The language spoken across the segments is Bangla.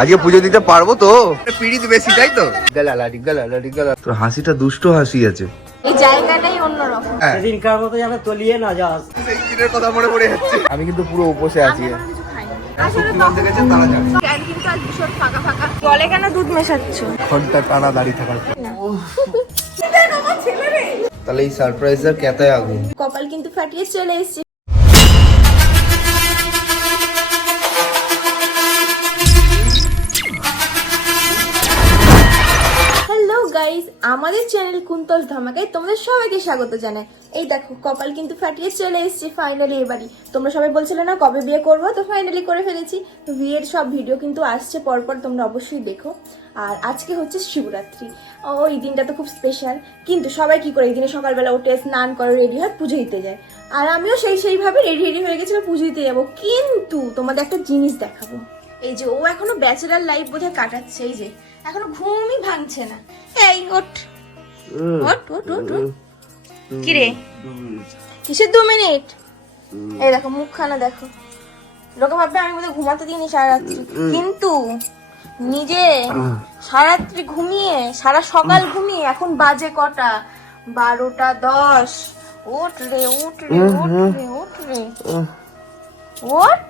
আজকে পুজো দিতে পারবো তো? পিড়িত বেশি তাই তো? গালালাডি গালালাডি গালা। তোর হাসিটা দুষ্ট হাসি আছে। এই জায়গাটাই অন্যরকম। সেদিনকার মতো যেন তলিয়ে না যাস। সেই দিনের কথা মনে পড়ে যাচ্ছে। আমি কিন্তু পুরো উপোসে আছি। আসলে শক্তিমান দেখেছেন তারা জানে। ক্যান্টিন তো আজ ভীষণ ফাঁকা ফাঁকা। গলে কেন দুধ মেশাচ্ছ? ঘন্টা টানা দাঁড়িয়ে থাকার পর। তাহলে এই সারপ্রাইজার কেতায় আগুন। কপাল কিন্তু ফাটিয়ে চলে এসেছে। হ্যালো গাইস, আমাদের চ্যানেল কুন্তল ধামাকায় তোমাদের সবাইকে স্বাগত জানাই। এই দেখো কপাল কিন্তু ফাটিয়ে চলে এসেছে ফাইনালি এবারই। তোমরা সবাই বলছিলে না কবে বিয়ে করবো, তো ফাইনালি করে ফেলেছি। তো বিয়ের সব ভিডিও কিন্তু আসছে পরপর, তোমরা অবশ্যই দেখো। আর আজকে হচ্ছে শিবরাত্রি। এই দিনটা তো খুব স্পেশাল। কিন্তু সবাই কি করে এই দিনে সকালবেলা উঠে স্নান করে রেডি হয় পুজো দিতে যায়। আর আমিও সেইভাবে রেডি হয়ে গেছিলাম পুজো দিতে যাবো। কিন্তু তোমাদের একটা জিনিস দেখাবো। এই যে ও এখনো ব্যাচেলার লাইফ বোধহয় কাটাচ্ছে। এই যে এখনো ঘুমই ভাঙছে না। এই ওঠ ওঠ ওঠ ওঠ ওঠ। কিরে কিসের 2 মিনিট? এই দেখো মুখখানা দেখো। লোকে ভাববে আমি বোধহয় ঘুমাতে দিইনি সারা রাত্রি, কিন্তু নিজে সারা রাত্রি ঘুমিয়ে সারা সকাল ঘুমিয়ে এখন বাজে কটা? 12টা 10। ওঠ রে ওঠ রে ওঠ রে ওঠ রে ওঠ।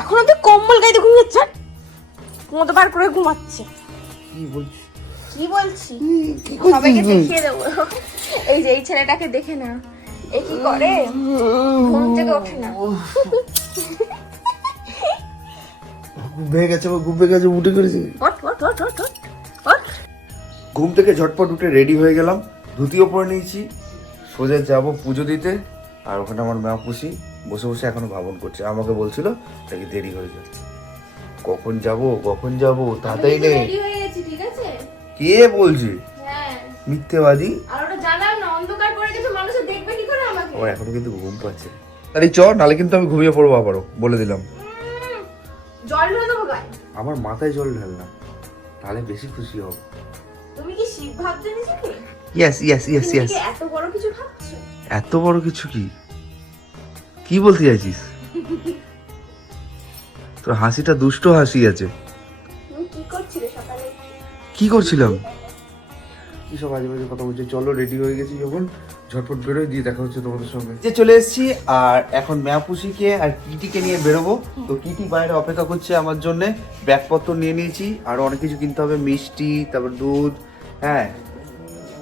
এখনো তুই কম্বল গাইতে ঘুমিয়েছ? মতো বার করে ঘুমাচ্ছে। কি বলছি সবাইকে দেখিয়ে দেবো। এই যে এই ছেলেটাকে দেখে না, এ কি করে, ঘুম থেকে ওঠে না। উঠে করেছি। ঘুম থেকে ঝটপট উঠে রেডি হয়ে গেলাম, ধুতিও পরে নিয়েছি, সোজা যাব পুজো দিতে। আর ওখানে আমার মা পুষি বসে বসে এখনো ভাবন করছে, আমাকে বলছিল নাকি দেরি হয়ে যাচ্ছে, কখন যাব তাড়াতাড়ি নেই। কে বলছি? মিথ্যেবাদী। ও এখনো কিন্তু ঘুম পাচ্ছে। তাহলে চ, নালে কিন্তু আমি ঘুমিয়ে পড়বো আবারও, বলে দিলাম। জল ঢেলে দেবো গায়ে? আমার মাথায় জল ঢাল না, তাহলে বেশি খুশি হব। তুমি কি শিব ভাবছো নিজেকে? ইয়েস। এত বড় কিছু ভাবছো? এত বড় কিছু কি বলতে চাইছিস? তোর হাসিটা দুষ্ট হাসি আছে। তুমি কি করছিলে সকালে? কি করছিলাম? কি সব আজে বাজে কথা বলছে। চলো রেডি হয়ে গেছি যখন, ঝটপট বেরোয়, দিয়ে দেখা হচ্ছে তোমাদের সঙ্গে। যে চলে এসেছি, আর এখন ম্যাপুসিকে আর কিটিকে নিয়ে বেরোবো। তো কিটি বাইরে অপেক্ষা করছে আমার জন্য। ব্যাগপত্র নিয়ে নিয়েছি, আরো অনেক কিছু কিনতে হবে, মিষ্টি, তারপর দুধ, হ্যাঁ,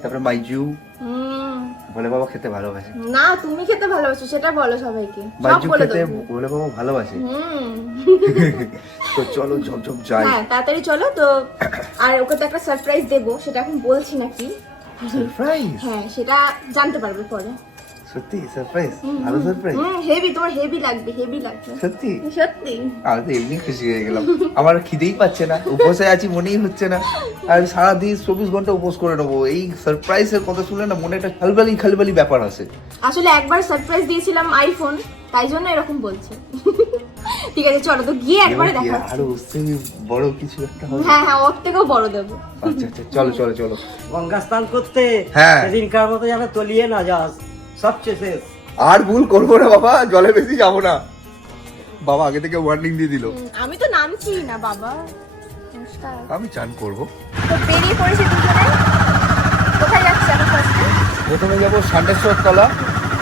তারপরে মাইজু। বলে বাবা খেতে ভালোবাসে না, তুমি খেতে ভালোবাসো সেটা বলো সবাইকে। মাইজু খেতে বলে বাবা ভালোবাসে। তো চলো ঝপঝপ যাই। হ্যাঁ তাড়াতাড়ি চলো। তো আর ওকে তো একটা সারপ্রাইজ দেবো, সেটা এখন বলছি না কি। সারপ্রাইজ? হ্যাঁ সেটা জানতে পারবে পরে। সত্যি সারপ্রাইজ? ভালো সারপ্রাইজ? হেভি, তোমার হেভি লাগবে। সত্যি? সত্যি আমি তো এমনি খুশি হয়ে গেলাম। আমার খিদেই পাচ্ছে না, উপোসে আছি, মনেই হচ্ছে না। আর সারাদিন 24 ঘন্টা উপোস করে নেবো। এই সারপ্রাইজের কথা শুনলে না মনে একটা খালবালি ব্যাপার আছে। আসলে একবার সারপ্রাইজ দিয়েছিলাম আইফোন, তাই জন্য এরকম বলছে। ঠিক আছে চলো তো গিয়ে একবারে দেখা হচ্ছে। আরো বড় কিছু একটা হবে। হ্যাঁ ওর থেকেও বড় দেবো। আচ্ছা চলো। গঙ্গা স্নান করতে হ্যাঁ। সেদিনকার মতো যেন তলিয়ে না যাস। সবচেয়ে শেষ। আর ভুল করবো না বাবা, জলে বেশি যাবো না। বাবা আগে থেকে ওয়ার্নিং দিয়ে দিল। আমি তো নামছি না বাবা। আমি চান করবো। তো বেরিয়ে পড়েছি দুজনে। কোথায় যাচ্ছি আমি ফার্স্টে? প্রথমে যাবো ষান্ডেশ্বর তলা,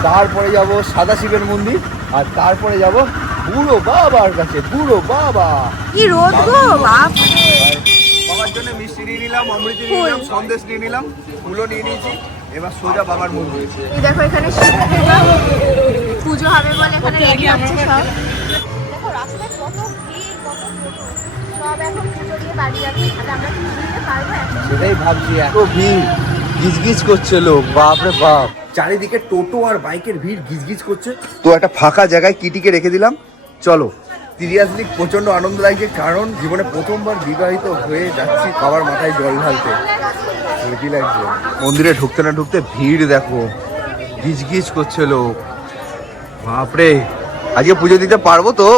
তারপরে যাবো সাদাশিবের মন্দির, আর তারপরে যাবো বুড়ো বাবার কাছে। বুড়ো বাবা কি রোদ গো বাপ। বাবার জন্য মিষ্টি নিয়ে নিলাম, অমৃত নিয়ে নিলাম, সন্দেশ নিয়ে নিলাম, ফুলও নিয়ে নিয়েছি। এবার সোজা বাবার মন্দির। এই দেখো এখানে পুজো হবে বলে এখানে রেডি হচ্ছে সব। দেখো রাস্তায় কত ভিড়, কত টোটো, সব এখন পুজো দিয়ে বাড়ি যাচ্ছে। তাহলে আমরা কি দিতে পারবো এখন? সেটাই ভাবছি, এত ভিড়, গিজগিজ করছে লোক, বাপরে বাপ। চারিদিকে টোটো আর বাইকের ভিড় গিজগিজ করছে। তো একটা ফাঁকা জায়গায় কিটিকে রেখে দিলাম। চলো, সিরিয়াসলি প্রচন্ড আনন্দ লাগছে, কারণ জীবনে প্রথমবার বিবাহিত হয়ে যাচ্ছি বাবার মাথায় জল ঢালতে। কি লাগছে? মন্দিরে ঢুকতে না ঢুকতে ভিড় দেখো, গিজগিজ করছে লোক, বাপরে। আজকে পুজো দিতে পারবো তো?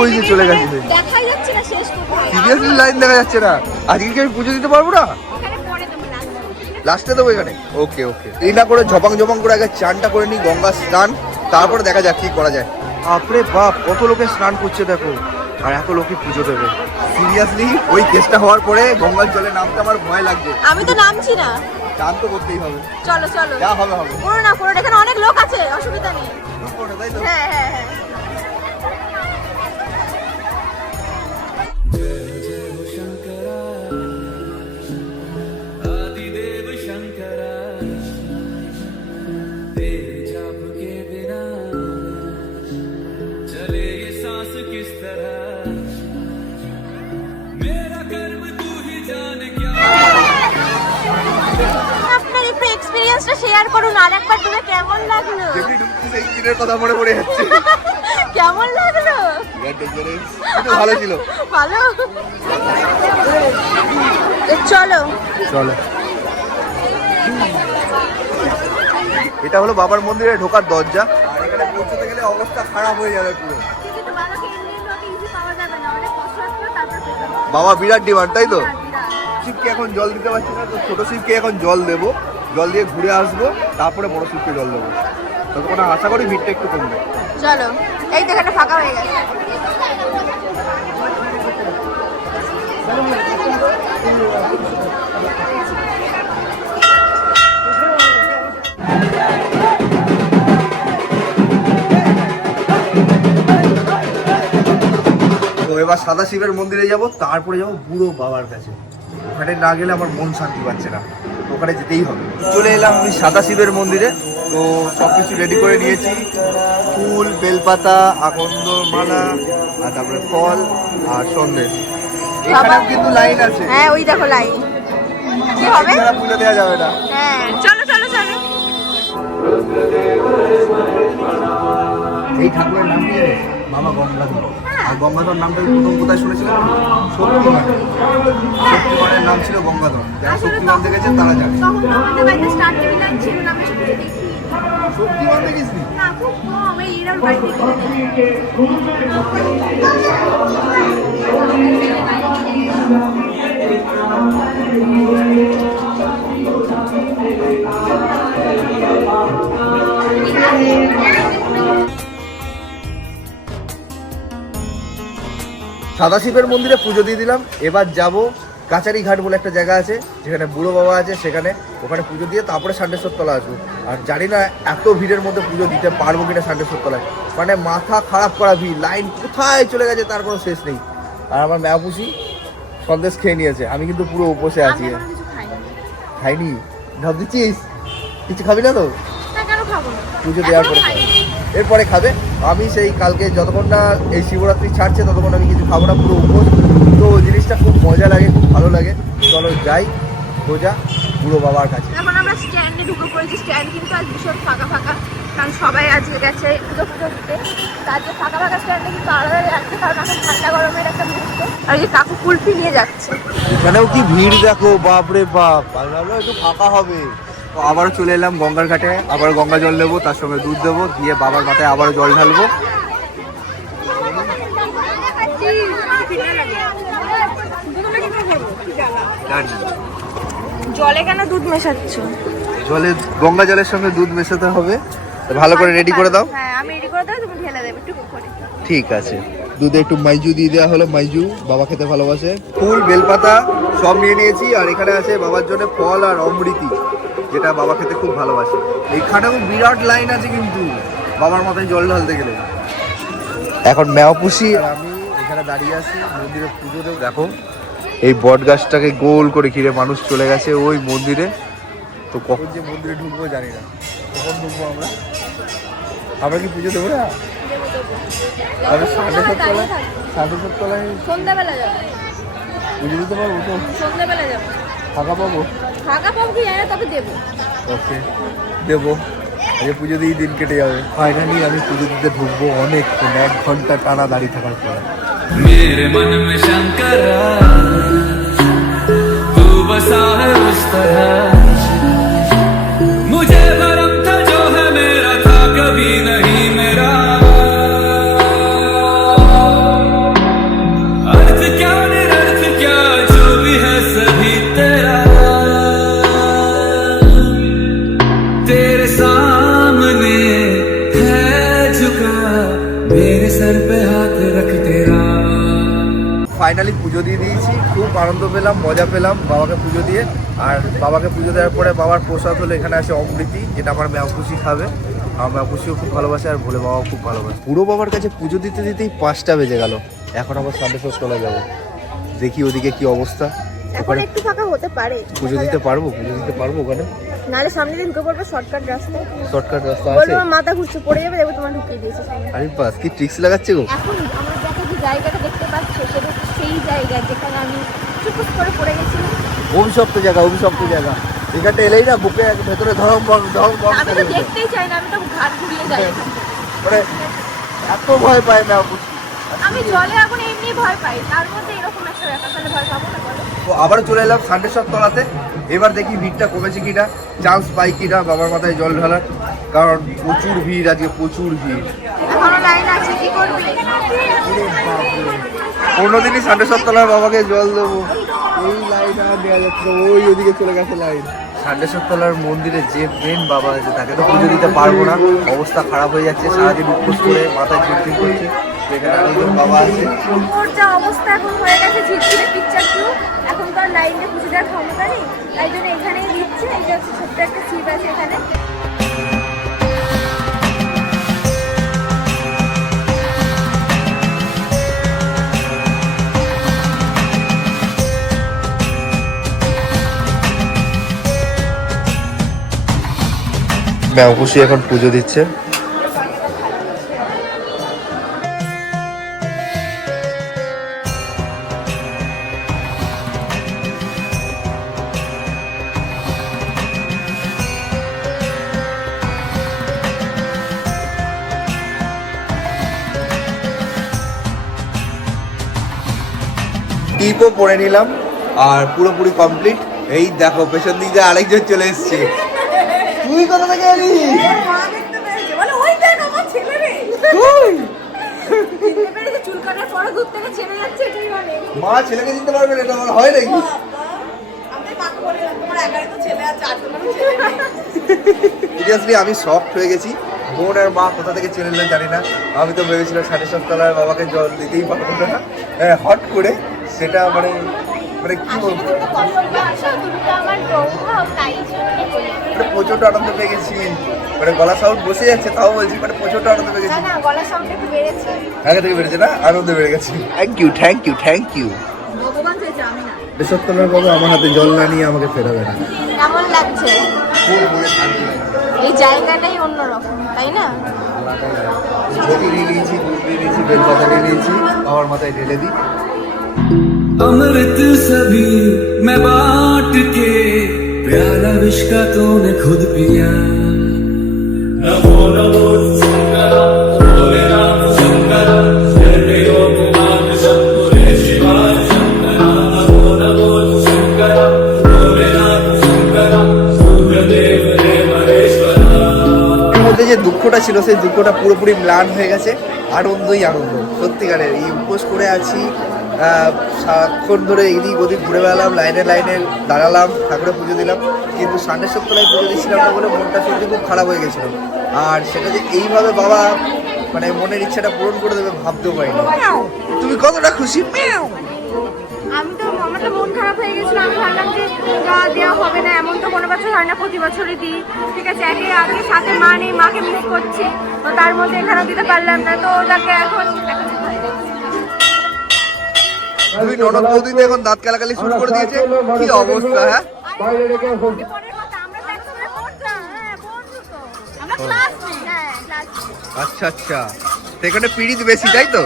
ওই যে চলে গেছে, দেখাই যাচ্ছে না শেষ কোথায়। সিরিয়াসলি লাইন দেখা যাচ্ছে না। আজকে কি আমি পুজো দিতে পারবো না? লাস্টে দেবো এখানে? ওকে ওকে। এই না করে ঝপাং ঝপাং করে আগে চানটা করে নিই, গঙ্গা স্নান, তারপরে দেখা যাক কি করা যায়। বাপরে বাপ, কত লোকে স্নান করছে দেখো, আর এত লোকে পুজো দেবে। সিরিয়াসলি ওই কেসটা হওয়ার পরে গঙ্গার জলে নামতে আমার ভয় লাগছে। আমি তো নামছি না। চান তো করতেই হবে। চলো চলো, যা হবে হবে। করো না করো, এখানে অনেক লোক আছে, অসুবিধা নেই। তাই তো? হ্যাঁ হ্যাঁ হ্যাঁ। আপনার একটু এক্সপেরিয়েন্সটা শেয়ার করুন, আরেকবার ডুবে কেমন লাগলো? যেমনি ঢুকতে সেই দিনের কথা মনে পড়ে যাচ্ছে। কেমন লাগলো? একটু ভালো ছিল। ভালো। চলো চলো। এটা হলো বাবার মন্দিরে ঢোকার দরজা, আর এখানে পৌঁছতে গেলে অবস্থা খারাপ হয়ে যাবে পুরো। বাবা বিরাট ডিমান্ড, তাই তো? শিবকে এখন জল দিতে পারছি না, তো ছোট শিবকে এখন জল দেবো, জল দিয়ে ঘুরে আসবো, তারপরে বড় শিবকে জল দেবো। ততক্ষণ আশা করি ভিড়টা একটু কমবে। চলো, এই তো এখানে ফাঁকা হয়ে গেছে। তো এবার সাদা শিবের মন্দিরে যাব, তারপরে যাব বুড়ো বাবার কাছে। ওখানে না গেলে আমার মন শান্তি পাচ্ছে না, ওখানে যেতেই হবে। চলে এলাম আমি সাদা শিবের মন্দিরে। তো সব কিছু রেডি করে নিয়েছি, ফুল, বেলপাতা, আকন্দ মালা, আর তারপরে ফল আর সন্দেশ। এখানেও কিন্তু লাইন আছে। হ্যাঁ ওই দেখো লাইন। কি হবে? এছাড়া পুজো দেওয়া যাবে না। হ্যাঁ চলো চলো চলো। এই ঠাকুরের নাম কি জানিস? বাবা গঙ্গাধর। আর গঙ্গাধর নামটা প্রথম কোথায় শুনেছিলাম? শক্তিমান। শক্তিমানের নাম ছিল গঙ্গাধর। যারা শক্তিমান দেখেছেন তারা জানে। তখন আমাদের বাড়িতে স্টার টিভি লাইন ছিল না, আমি সত্যি দেখি শক্তিমান দেখিসনি? না, খুব কম। এই এরার বাড়িতে সাদা শিবের মন্দিরে পুজো দিয়ে দিলাম। এবার যাব কাচারি ঘাট বলে একটা জায়গা আছে, যেখানে বুড়ো বাবা আছে, সেখানে ওখানে পুজো দিয়ে তারপরে সান্ডেশ্বর তলা আসবো। আর জানি না এত ভিড়ের মধ্যে পুজো দিতে পারবো কিনা সান্ডেশ্বর তলায়, মানে মাথা খারাপ করা ভিড়, লাইন কোথায় চলে গেছে তার কোনো শেষ নেই। আর আমার ম্যাপুসি সন্দেশ খেয়ে নিয়েছে, আমি কিন্তু পুরো উপসে আছি। আমি কিছু খাইনি। খাইনি? ঢপ দিচ্ছিস? কিছু খাবি না তো? না কেন খাবো না? পুজো দেওয়ার পরে খাবে, এরপরে খাবে। আমি সেই কালকে যতক্ষণ না এই শিবরাত্রি ছাড়ছে ততক্ষণ আমি কিছু খাবো না, পুরো উপোস। তো জিনিসটা খুব মজা লাগে, খুব ভালো লাগে। চলো যাই সোজা বুড়ো বাবার কাছে। এখন আমরা স্ট্যান্ডে ঢুকে পড়েছি। স্ট্যান্ড কিন্তু আজ ভীষণ ফাঁকা ফাঁকা, কারণ সবাই আজকে গেছে পুজো পুজো দিতে। তার যে ফাঁকা ফাঁকা স্ট্যান্ডে কিন্তু আলাদা লাগছে, কারণ এখন ঠান্ডা গরমের একটা মুহূর্ত। আর এই যে কাকু কুলফি নিয়ে যাচ্ছে। এখানেও কি ভিড় দেখো, বাপরে বাপ। আমি ভাবলাম একটু ফাঁকা হবে। তো আবারও চলে এলাম গঙ্গার ঘাটে, আবার গঙ্গা জল দেবো, তার সঙ্গে দুধ দেবো, দিয়ে বাবার মাথায় আবারও জল ঢালবো। জলে কেন দুধ মেশাচ্ছ? জলে গঙ্গা জলের সঙ্গে দুধ মেশাতে হবে। তো ভালো করে রেডি করে দাও। হ্যাঁ আমি রেডি করে দেবো, তুমি ঢেলে দেবে একটু করে। ঠিক আছে। দুধে একটু মাইজু দিয়ে দেওয়া হলো, মাইজু বাবা খেতে ভালোবাসে। ফুল, বেলপাতা সব নিয়ে নিয়েছি। আর এখানে আছে বাবার জন্য ফল আর অমৃতি, যেটা বাবা খেতে খুব ভালোবাসে। এখানেও বিরাট লাইন আছে কিন্তু বাবার মাথায় জল ঢালতে গেলে। এখন ম্যাওপুষি আর আমি এখানে দাঁড়িয়ে আছি, মন্দিরে পুজো দেবো। দেখো এই বট গাছটাকে গোল করে ঘিরে মানুষ চলে গেছে ওই মন্দিরে। তো কখন যে মন্দিরে ঢুকবো জানি না, কখন ঢুকবো আমরা। আমরা কি পুজো দেবো না? আমি সাড়ে তলায় সন্ধ্যাবেলা যাবো, পুজো দিতে পারবো তো? সন্ধ্যাবেলা যাবো। ফাঁকা পাবো? ফাঁকা পাবো কি জানি না, তবে দেবো। ওকে দেবো। আগে পুজো দিয়েই দিন কেটে যাবে। ফাইনালি আমি পুজো দিতে ঢুকবো, অনেকক্ষণ 1 ঘন্টা টানা দাঁড়িয়ে থাকার পর। मेरे मन में शंकर तू बसा है उस तरह, मुझे भरम था जो है मेरा था कभी नहीं मेरा। अर्थ क्या निरर्थ क्या जो भी है सभी तेरा। मेरे सर पे हाथ रख तेरा। ফাইনালি পুজো দিয়ে দিয়েছি, খুব আনন্দ পেলাম, মজা পেলাম বাবাকে পুজো দিয়ে। আর বাবাকে পুজো দেওয়ার পরে বাবার প্রসাদ হলো এখানে আছে অমৃতি, যেটা আমার ম্যাপুসি খাবে। আমার ম্যাপুসিও খুব ভালোবাসে আর ভোলে বাবাও খুব ভালোবাসে। পুরো বাবার কাছে পুজো দিতে দিতেই 5টা বেজে গেল। এখন আবার সানডেশ্বর তলায় যাবো, দেখি ওদিকে কি অবস্থা। এখন ওখানে একটু ফাঁকা হতে পারে, পুজো দিতে পারবো ওখানে? নাহলে সামনে দিন ঢুকে পড়বে শর্টকাট রাস্তায়, শর্টকাট রাস্তা আছে? বলবো মাথা ঘুরছে পড়ে যাবে, দেখো তোমার ঢুকিয়ে দিয়েছে সামনে। আরে বাস, কি ট্রিক্স লাগাচ্ছে গো। এখন আমরা দেখো যে জায়গাটা দেখতে পাচ্ছ, সেটা হচ্ছে সেই জায়গা যেখানে আমি চুপ করে পড়ে গেছিলাম। অভিশপ্ত জায়গা, এখানটা এলেই না বুকে ভেতরে ধরম বং আমি তো দেখতেই চাই না, আমি তো ঘাট ঘুরিয়ে যাই এখান থেকে। মানে এত ভয় পায় ম্যাপুসি। আমি জলে এখন এমনি ভয় পাই, তার মধ্যে এরকম একটা ব্যাপার, তাহলে ভয় পাবো না বলো? তো আবারও চলে এলাম সানডেশ্বর তলাতে। এবার দেখি ভিড়টা কমেছে কিনা, চান্স পাই কিনা বাবার মাথায় জল ঢালার। কারণ প্রচুর ভিড়, আজকে প্রচুর ভিড়। এখনো লাইন আছে, কি করবি? অন্যদিনই সানডেশ্বর তলায় বাবাকে জল দেবো, এই লাইন আর দেওয়া যাচ্ছে না, ওই ওদিকে চলে গেছে লাইন। সানডেশ্বর তলার মন্দিরে যে মেন বাবা আছে তাকে তো পুজো দিতে পারবো না, অবস্থা খারাপ হয়ে যাচ্ছে, সারাদিন উপোস করে মাথায় ঝিরঝির করছে। সেখানে আরেকজন বাবা আছে, ওর যা অবস্থা এখন হয়ে গেছে ঝিরঝিরে পিকচার কিউ, এখন তো আর লাইনে পুজো দেওয়ার ক্ষমতা নেই, তাই জন্য এখানেই দিচ্ছে। এটা হচ্ছে ছোট্ট একটা শিব আছে এখানে। ম্যাপুসি এখন পুজো দিচ্ছে। টিপও পরে নিলাম আর পুরোপুরি কমপ্লিট। এই দেখো পেছন দিক দিয়ে আরেকজন চলে এসছে। তুই কোথা থেকে এলি? মা ছেলেকে দিতে পারবে না, এটা আমার হয় নাকি? সিরিয়াসলি আমি শকড হয়ে গেছি। বোন আর মা কোথা থেকে চলে এলেন জানি না। আমি তো ভেবেছিলাম সানডেশ্বর তলায় বাবাকে জল দিতেই পারবো না, হট করে সেটা মানে কি বলবো, প্রচন্ড আনন্দ পেয়ে গেছি। মানে গলা সাউন্ড বসে যাচ্ছে, তাও বলছি মানে প্রচন্ড আনন্দ পেয়ে গেছি। আগে থেকে বেড়েছে না, আনন্দ বেড়ে গেছে। Thank you. সানডেশ্বর তলার বাবা আমার হাতে জল না নিয়ে আমাকে ফেরাবে না। কেমন লাগছে? খুব মনে শান্তি লাগছে। এই জায়গাটাই অন্যরকম, তাই না? ঘটি নিয়ে নিয়েছি, দুধ নিয়ে নিয়েছি, বেলপাতা নিয়ে নিয়েছি, আমার মাথায় ঢেলে দিই। अमृत सभी मैं बांट के प्याला विष का तूने खुद पिया। नमो नमो शंकर भोले राम शंकर शरण योग नाम शंभुरे शिवाय शंकर। नमो शंकर भोले राम शंकर सूर्यदेव रे महेश्वर। এর মধ্যে যে দুঃখটা ছিল সেই দুঃখটা পুরোপুরি ম্লান হয়ে গেছে। আনন্দই আনন্দ, সত্যিকারের। এই উপোস করে আছি, সারাক্ষণ ধরে এদিক ওদিক ঘুরে বেড়ালাম, লাইনে দাঁড়ালাম, ঠাকুরের পুজো দিলাম, কিন্তু সানডেশ্বর তলায় পুজো দিচ্ছিলাম না বলে মনটা সত্যি খুব খারাপ হয়ে গেছিল। আর সেটা যে এইভাবে বাবা মানে মনের ইচ্ছাটা পূরণ করে দেবে ভাবতেও পারিনি। তুমি কতটা খুশি? আমি তো, আমার তো মন খারাপ হয়ে গেছিল। আমি ভাবলাম যে দেওয়া হবে না, এমন তো কোনো বছর হয় না, প্রতি বছরই দিই, ঠিক আছে। আগে সাথে মা নেই, মাকে মিস করছি, তো তার মধ্যে এখানেও দিতে পারলাম না, তো ওটাকে এখন তুমি ননদ বৌদিতে এখন দাঁত কালাকালি শুরু করে দিয়েছে, কি অবস্থা? হ্যাঁ আচ্ছা, সেখানে পিড়িত বেশি, তাই তো?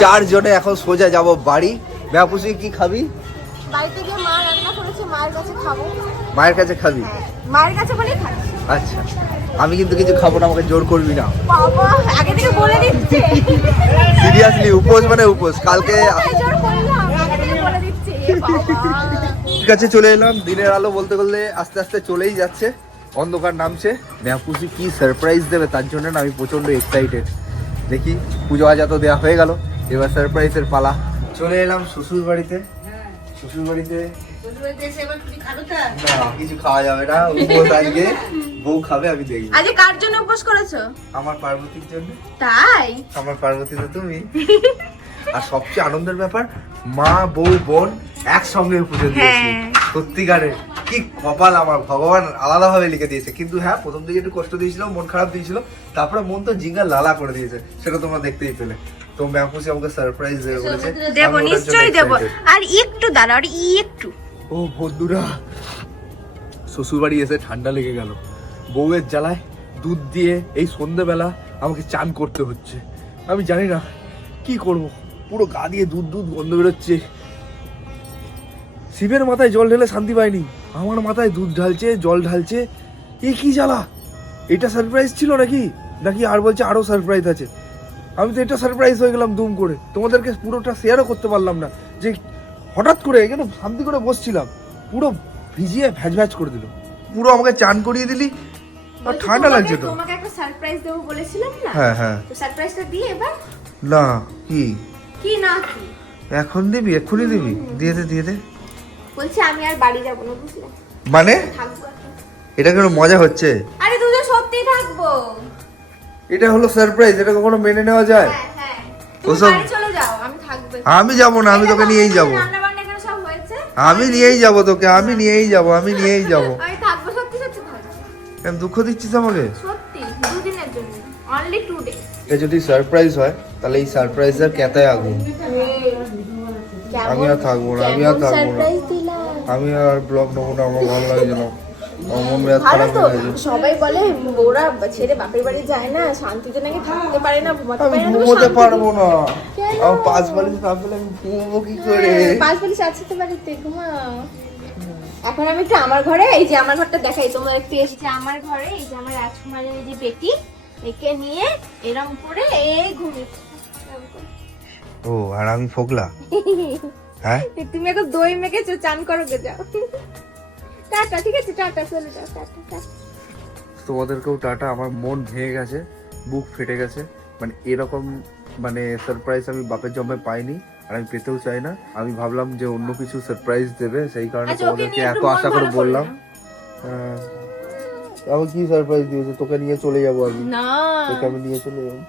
4 জনে এখন সোজা যাব বাড়ি। ম্যাপুসি কি খাবি? বাড়িতে গিয়ে মা রান্না করেছে, মায়ের কাছে খাবো। মায়ের কাছে খাবি? মায়ের কাছে বলেই খাচ্ছি। আচ্ছা, আমি কিন্তু কিছু খাবো না, আমাকে জোর করবি না। বাবা আগে থেকে বলে দিচ্ছে। সিরিয়াসলি উপোস মানে উপোস। কালকে জোর করলাম, আগে থেকে বলে দিচ্ছে। বাবা ঠিক আছে, চলে এলাম। দিনের আলো বলতে বলতে আস্তে আস্তে চলেই যাচ্ছে, অন্ধকার নামছে। ম্যাপুসি কি সারপ্রাইজ দেবে তার জন্য না আমি প্রচন্ড এক্সাইটেড। দেখি, পুজো আজা তো দেওয়া হয়ে গেল, এবার সারপ্রাইজের পালা। চলে এলাম শ্বশুর বাড়িতে। না কিছু খাওয়া যাবে না, উপোস আজকে বউ খাবে, আমি দেখবো। আজকে কার জন্য উপোস করেছো? আমার পার্বতীর জন্য। তাই? আমার পার্বতী তো তুমি। আর সবচেয়ে আনন্দের ব্যাপার, মা বউ বোন একসঙ্গে পুজো দিয়েছি। সত্যিকারে কি কপাল আমার, ভগবান আলাদা ভাবে লিখে দিয়েছে। কিন্তু হ্যাঁ, প্রথম দিকে একটু কষ্ট দিয়েছিল, মন খারাপ দিয়েছিল, তারপরে মন তো জিঙ্গা লালা করে দিয়েছে, সেটা তোমরা দেখতেই পেলে। তো ম্যাপুসি আমাকে সারপ্রাইজ দেবে বলেছে, দেবো, আমি ওটার জন্য নিশ্চয়ই দেবো। excited। আর একটু দাঁড়াও, আর একটু। ও বন্ধুরা, শ্বশুর বাড়ি এসে ঠান্ডা লেগে গেল। বউয়ের জ্বালায় দুধ দিয়ে এই সন্ধ্যেবেলা আমাকে চান করতে হচ্ছে। আমি জানি না কি করব, পুরো গা দিয়ে দুধ দুধ গন্ধ বেরোচ্ছে। শিবের মাথায় জল ঢেলে শান্তি পাইনি, আমার মাথায় দুধ ঢালছে, জল ঢালছে। এ কি জ্বালা! এটা সারপ্রাইজ ছিল নাকি নাকি আর বলছে আরো সারপ্রাইজ আছে? আমি তো এটা সারপ্রাইজ হয়ে গেলাম দুম করে, তোমাদেরকে পুরোটা শেয়ারও করতে পারলাম না। যে হঠাৎ করে এখানে শান্তি করে বসছিলাম, পুরো ভিজিয়ে ভ্যাজ ভ্যাজ করে দিল। পুরো আমাকে চান করিয়ে দিলি, আর ঠান্ডা লাগছে তো। তোমাকে একটা সারপ্রাইজ দেবো বলেছিলাম না? হ্যাঁ হ্যাঁ। তো সারপ্রাইজটা দিই এবার। না কি কি না কি? এখন দিবি? এক্ষুনি দিবি? দিয়ে দে দিয়ে দে। বলছি আমি আর বাড়ি যাবো না, বুঝলে? মানে থাকবো এখন। এটা কেন মজা হচ্ছে? আরে দুজন সত্যিই থাকবো। এটা হলো সারপ্রাইজ, এটা কখনো মেনে নেওয়া যায়? হ্যাঁ হ্যাঁ, তুমি ওসব- বাড়ি চলে যাও, আমি থাকবো। আমি যাবো না, আমি তোকে নিয়েই যাবো। রান্না বান্না এখানে সব হয়েছে, আমি নিয়েই যাবো তোকে, আমি নিয়েই যাবো, আমি নিয়েই যাবো। আমি থাকবো, সত্যি সত্যি থাকবো। কেন দুঃখ দিচ্ছিস আমাকে? সত্যি, দুদিনের জন্য, অনলি 2 ডে। এটা যদি সারপ্রাইজ হয় তাহলে এই সারপ্রাইজের কেতায় আগুন। আমি আর থাকবো না, আমি আর থাকবো না, সারপ্রাইজ দিলাম। আমি আর ব্লগ নেবো না, আমার ভালো লাগছে না, আমার মন মেজাজ ভালো খারাপ তো, হয়ে গেছে। সবাই বলে বউরা ছেড়ে বাপের বাড়ি যায় না, শান্তিতে নাকি থাকতে পারে না, ঘুমাতে আমি পারে না। তুমি ঘুমোতে শান্তিতে- পারবো না, কেন? আমার পাঁচ বালিশ না পেলে আমি ঘুমবো কি করে? পাঁচ বালিশ আছে তো বাড়িতে, ঘুমাও। এখন আমি একটু আমার ঘরে, এই যে আমার ঘরটা দেখাই তোমরা একটু। এসেছে আমার ঘরে, এই যে আমার রাজকুমারের এই যে বেটি, একে নিয়ে এরম করে এই ঘুমিয়ে। ও আর আমি ফোকলা? হ্যাঁ তুমি এখন দই মেখেছো, চান করো গে, যাও। টাটা, ঠিক আছে, টাটা, চলে যাও, টাটা টাটা। তোমাদেরকেও টাটা। আমার মন ভেঙে গেছে, বুক ফেটে গেছে। মানে এরকম মানে সারপ্রাইজ আমি বাপের জন্মে পাইনি, আর আমি পেতেও চাই না। আমি ভাবলাম যে অন্য কিছু সারপ্রাইজ দেবে, সেই কারণে আচ্ছা, ওকে তোমাদেরকে নিয়ে এত একটু মন আশা করে ভালো বললাম। করো হ্যাঁ, আমি কি সারপ্রাইজ দিয়েছে? তোকে নিয়ে চলে যাবো আমি, না। তোকে আমি নিয়ে চলে যাবো।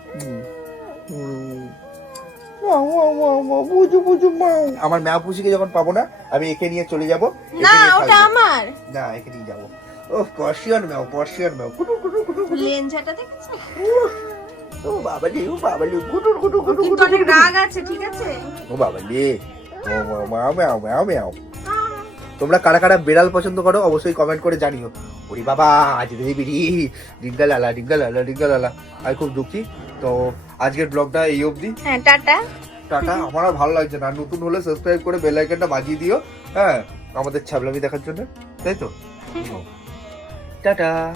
বুঝু বুঝু মাও। আমার ম্যাও পুষিকে যখন পাবো না, আমি একে নিয়ে চলে যাবো। একে না, নিয়ে ওটা থাকবো। আমার। না, একে নিয়ে যাবো। ও পার্সিয়ান ম্যাও, পার্সিয়ান ম্যাও। কুটুর কুটুর কুটুর কুটুর। লেঞ্জাটা দেখেছো? ও বাবা রে, ও বাবা রে, কুটুর কুটুর কুটুর কিন্তু কুটুর অনেক কুটুর। রাগ আছে, ঠিক আছে? ও বাবা রে, ও ম্যাও ম্যাও ম্যাও ম্যাও। তোমরা কারা কারা বেড়াল পছন্দ করো অবশ্যই কমেন্ট করে জানিও। ওরে বাবা, আজ দেবিরি ডিঙ্গা লালা ডিঙ্গা লালা ডিঙ্গা লালা। আমি খুব দুঃখী। তো আজকের ব্লগটা এই অবধি। হ্যাঁ, টাটা। টাটা। আমার আর ভালো লাগছে না, নতুন হলে সাবস্ক্রাইব করে বেল আইকনটা বাজিয়ে দিও। হ্যাঁ, আমাদের ছ্যাবলামি দেখার জন্য, তাই তো? টাটা।